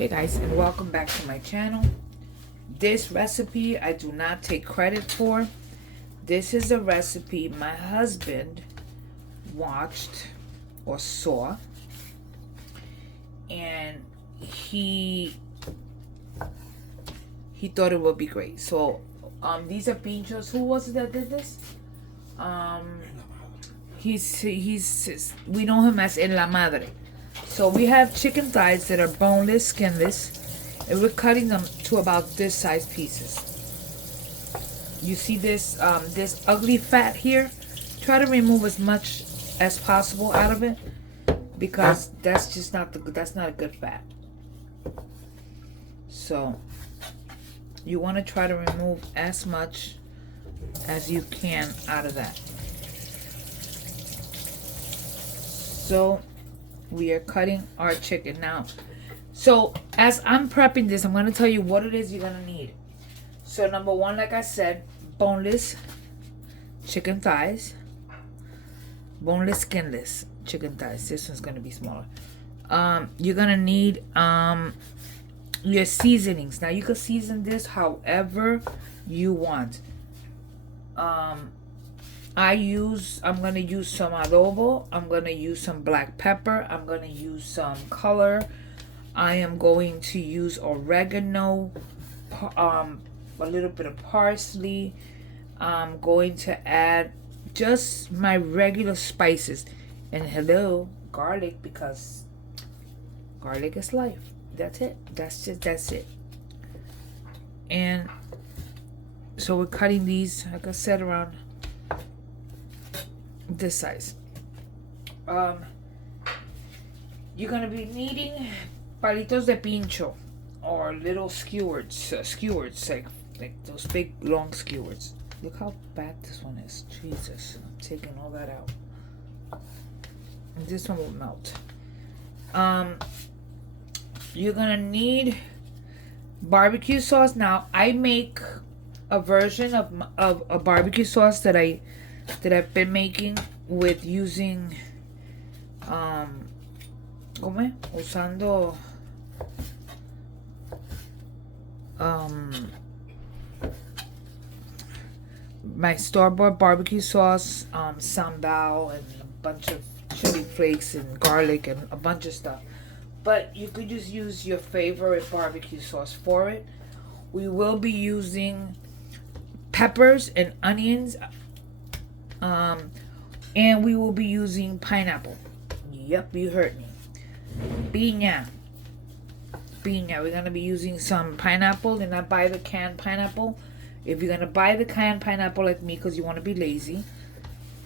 Hey guys, and welcome back to my channel. This recipe I do not take credit for. This is a recipe my husband watched or saw, and he thought it would be great. So these are pinchos. Who was it that did this? He's we know him as En La Madre. So we have chicken thighs that are boneless, skinless, and we're cutting them to about this size pieces. You see this this ugly fat here? Try to remove as much as possible out of it, because that's just not that's not a good fat. So you want to try to remove as much as you can out of that. So we are cutting our chicken now. So as I'm prepping this, I'm going to tell you what it is you're going to need. So number one, like I said, boneless chicken thighs. Boneless, skinless chicken thighs. This one's going to be smaller. You're going to need your seasonings. Now you can season this however you want. I'm going to use some adobo. I'm going to use some black pepper. I'm going to use some color. I am going to use oregano, a little bit of parsley. I'm going to add just my regular spices. And hello, garlic, because garlic is life. That's it. That's it. And so we're cutting these, like I said, around this size. You're gonna be needing palitos de pincho, or little skewers, like those big long skewers. Look how bad this one is. Jesus, I'm taking all that out. And this one will melt. You're gonna need barbecue sauce. Now I make a version of a barbecue sauce that I've been making with using usando my store-bought barbecue sauce, sambal, and a bunch of chili flakes and garlic and a bunch of stuff. But you could just use your favorite barbecue sauce for it. We will be using peppers and onions, and we will be using pineapple. Yep, you heard me. Piña. We're gonna be using some pineapple, and I buy the canned pineapple. If you're gonna buy the canned pineapple like me, because you want to be lazy,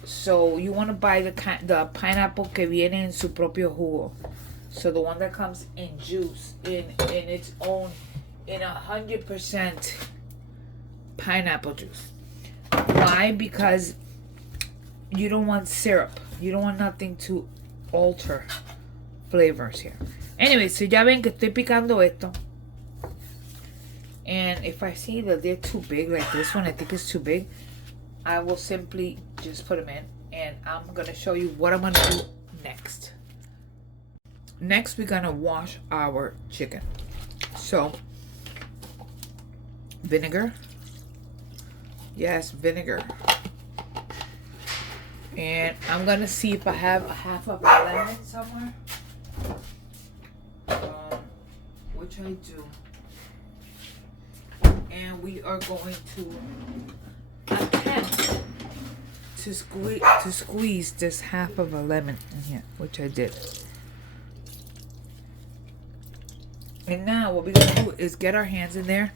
so you want to buy the pineapple que viene en su propio jugo. So the one that comes in juice, in its own, in 100% pineapple juice. Why? Because you don't want syrup. You don't want nothing to alter flavors here. Anyway, so ya ven que estoy picando esto. And if I see that they're too big, like this one, I think it's too big, I will simply just put them in. And I'm going to show you what I'm going to do next. Next, we're going to wash our chicken. So, vinegar. Yes, vinegar. And I'm going to see if I have a half of a lemon somewhere. Which I do. And we are going to attempt to squeeze this half of a lemon in here, which I did. And now what we're going to do is get our hands in there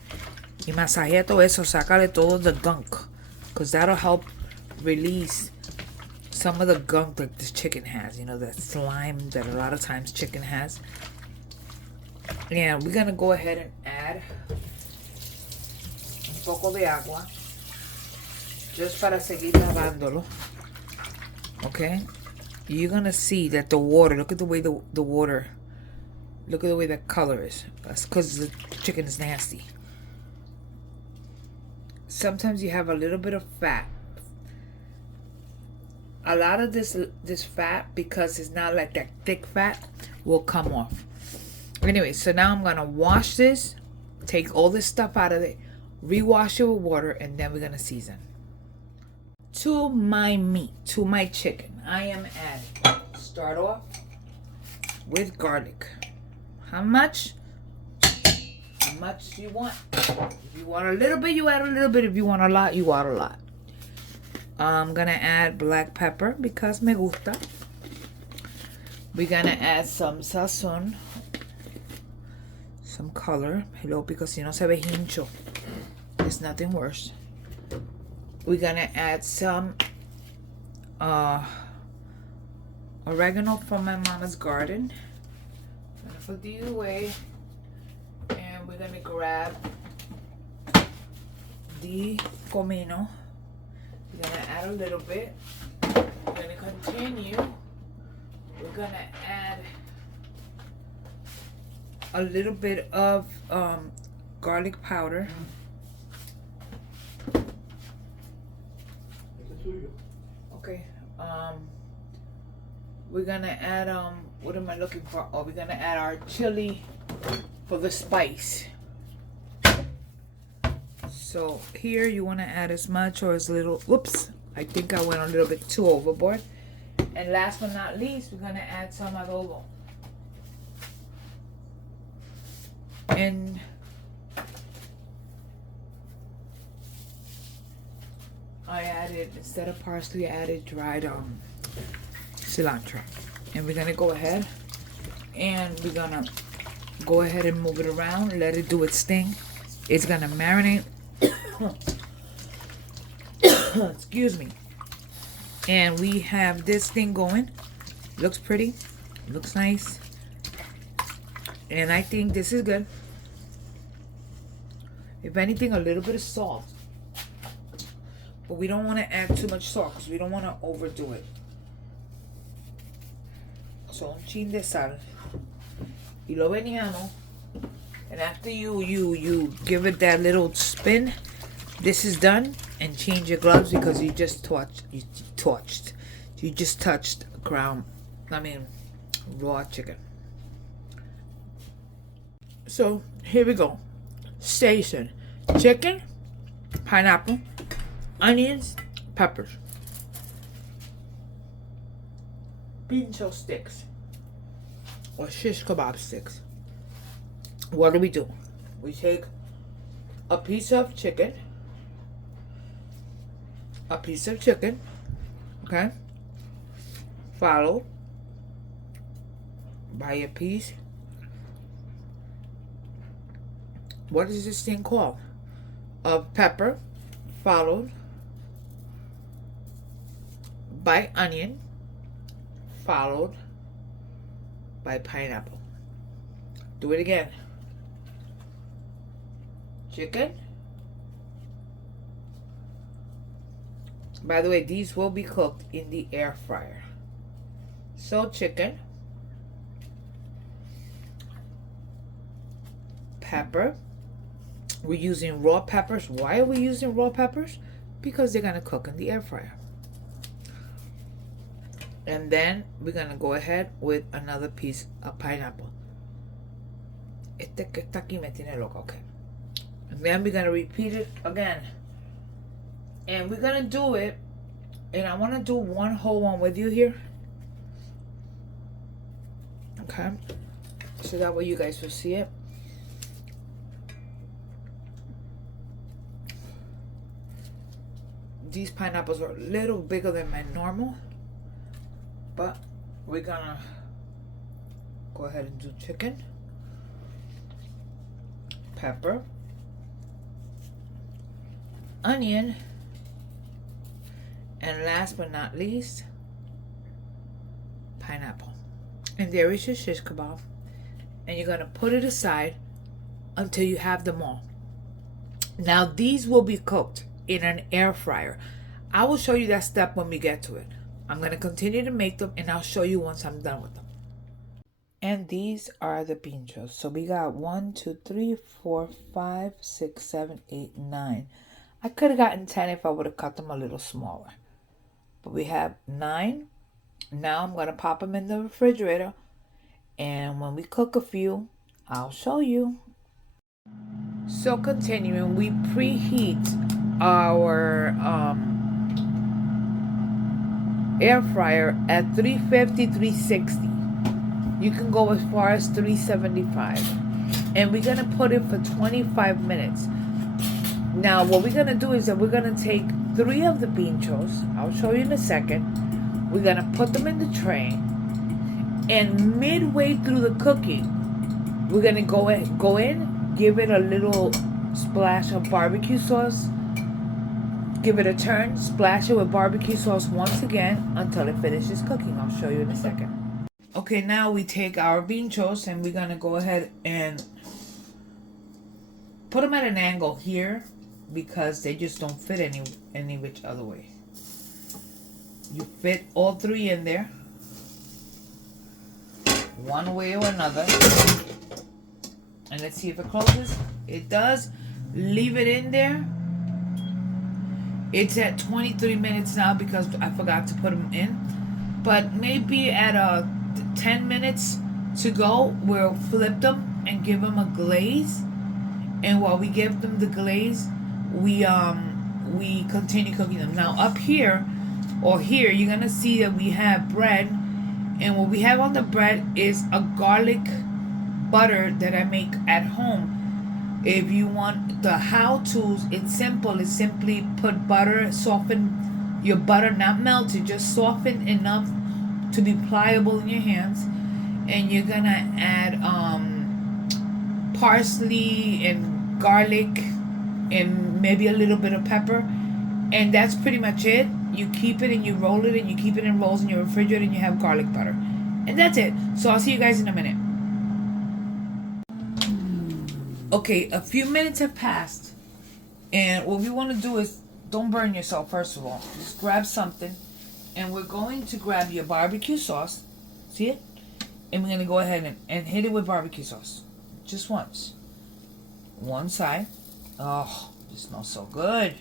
y masajea todo eso, sácale todo the gunk, because that'll help release some of the gunk that this chicken has, you know, that slime that a lot of times chicken has. And we're going to go ahead and add un poco de agua just para seguir lavándolo. Okay? You're going to see that the water, look at the way the water, look at the way the color is. That's because the chicken is nasty. Sometimes you have a little bit of fat. A lot of this fat, because it's not like that thick fat, will come off. Anyway, so now I'm gonna wash this, take all this stuff out of it, rewash it with water, and then we're gonna season. To my meat, to my chicken, I am adding, start off with garlic. How much? How much you want? If you want a little bit, you add a little bit. If you want a lot, you add a lot. I'm gonna add black pepper because me gusta. We're gonna add some sazon, some color. Hello, because si no se ve hincho. There's nothing worse. We're gonna add some oregano from my mama's garden. I'm gonna put these away, and we're gonna grab the comino. We're gonna add a little bit. We're gonna continue. We're gonna add a little bit of garlic powder. Okay. We're gonna add what am I looking for? Oh, we're gonna add our chili for the spice. So here you want to add as much or as little. Whoops, I think I went a little bit too overboard. And last but not least, we're gonna add some adobo. And I added, instead of parsley, I added dried cilantro. And we're gonna go ahead and we're gonna go ahead and move it around, let it do its thing. It's gonna marinate. Excuse me. And we have this thing going. Looks pretty, looks nice, and I think this is good. If anything, a little bit of salt, but we don't want to add too much salt because we don't want to overdo it. So un chin de sal, y lo veniamo. And after you give it that little spin, this is done. And change your gloves because you just touched raw chicken. So here we go. Station: chicken, pineapple, onions, peppers, pincho sticks or shish kebab sticks. What do? We take a piece of chicken, okay, followed by a piece, what is this thing called, of pepper, followed by onion, followed by pineapple. Do it again. Chicken. By the way, these will be cooked in the air fryer. So chicken, pepper. We're using raw peppers. Why are we using raw peppers? Because they're gonna cook in the air fryer. And then we're gonna go ahead with another piece of pineapple. Este que está aquí me tiene loca, okay. And then we're gonna repeat it again. And we're gonna do it, and I wanna do one whole one with you here. Okay? So that way you guys will see it. These pineapples are a little bigger than my normal, but we're gonna go ahead and do chicken, pepper, onion, and last but not least, pineapple. And there is your shish kebab. And you're going to put it aside until you have them all. Now these will be cooked in an air fryer. I will show you that step when we get to it. I'm going to continue to make them, and I'll show you once I'm done with them. And these are the pinchos. So we got 1, 2, 3, 4, 5, 6, 7, 8, 9. I could have gotten 10 if I would have cut them a little smaller. But we have 9. Now I'm going to pop them in the refrigerator. And when we cook a few, I'll show you. So continuing, we preheat our air fryer at 350, 360. You can go as far as 375. And we're gonna put it for 25 minutes. Now what we're gonna do is that we're gonna take 3 of the pinchos. I'll show you in a second. We're gonna put them in the tray, and midway through the cooking, we're gonna go in, give it a little splash of barbecue sauce, give it a turn, splash it with barbecue sauce once again until it finishes cooking. I'll show you in a second. Okay, now we take our pinchos and we're gonna go ahead and put them at an angle here because they just don't fit any which other way. You fit all 3 in there, one way or another. And let's see if it closes. It does. Leave it in there. It's at 23 minutes now because I forgot to put them in. But maybe at 10 minutes to go, we'll flip them and give them a glaze. And while we give them the glaze, we continue cooking them. Now up here, or here, you're gonna see that we have bread, and what we have on the bread is a garlic butter that I make at home. If you want the how-tos, it's simple. It's simply put butter, soften your butter, not melted, just soften enough to be pliable in your hands, and you're gonna add parsley and garlic and maybe a little bit of pepper, and that's pretty much it. You keep it and you roll it and you keep it in rolls in your refrigerator, and you have garlic butter, and that's it. So I'll see you guys in a minute. Okay, a few minutes have passed, and what we want to do is don't burn yourself. First of all, just grab something, and we're going to grab your barbecue sauce. See it? And we're going to go ahead and hit it with barbecue sauce just once. One side. Oh, it smells so good.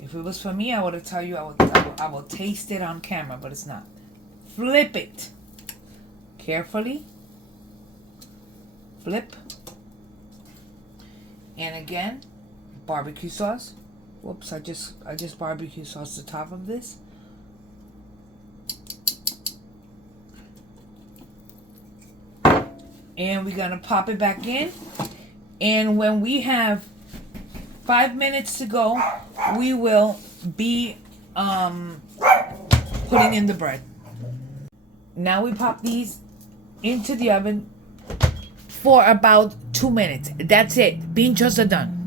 If it was for me, I would have tell you I will taste it on camera, but it's not. Flip it carefully. Flip. And again, barbecue sauce. Whoops, I just barbecue sauce the top of this. And we're gonna pop it back in. And when we have 5 minutes to go, we will be putting in the bread. Now we pop these into the oven for about 2 minutes. That's it. Pinchos are done.